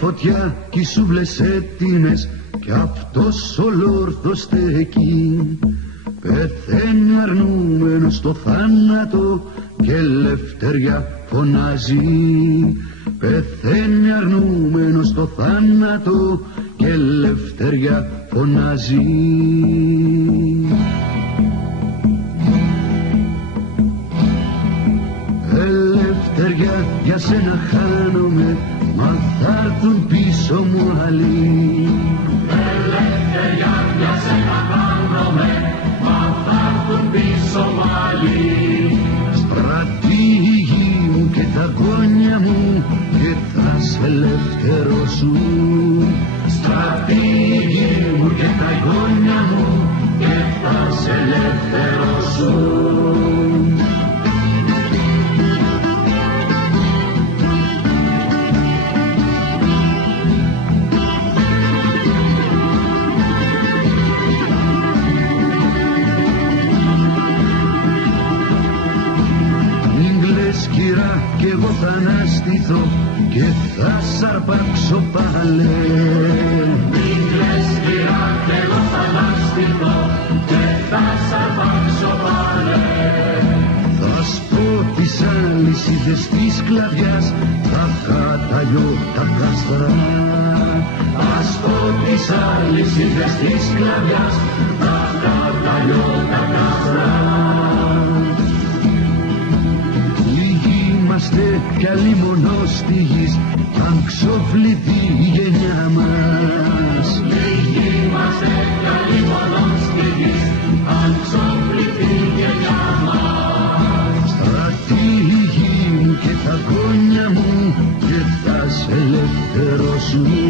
φωτιά κι οι σούβλες έτοιμες κι αυτός ολόρθος στέκει. Πεθαίνει αρνούμενος στο θάνατο και ελευθεριά φωνάζει. Πεθαίνει αρνούμενος στο θάνατο και ελευθεριά φωνάζει. Ελευθεριά, για σένα χάνομαι, μα θα έρθουν πίσω μου άλλοι. Ελευθεριά, για σένα χάνομαι, μα θα έρθουν πίσω μου άλλοι. Στρατηγοί μου και τα γόνια μου και θα σε ελευθερώσουν. Στρατηγοί μου και τα γόνια μου και θα σε ελευθερώσουν. Κι εγώ θα αναστηθώ και θα σ' αρπάξω πάλι. Μην κλαις κυρά κι εγώ θα αναστηθώ και θα σ' αρπάξω πάλι. Θα σπώ τις αλυσίδες της σκλαβιάς, θα καταλιώ τα κάστρα. Θα σπώ τις αλυσίδες της σκλαβιάς, θα καταλιώ τα κάστρα. Είμαστε κι άλλοι μονός στη γης, αν ξοφληθεί η γενιά μας. Λίγοι είμαστε κι άλλοι μονός στη γης, αν ξοφληθεί η γενιά μας. Στρατηγοί μου και τα γόνια μου και θα σε ελευθερώσουν.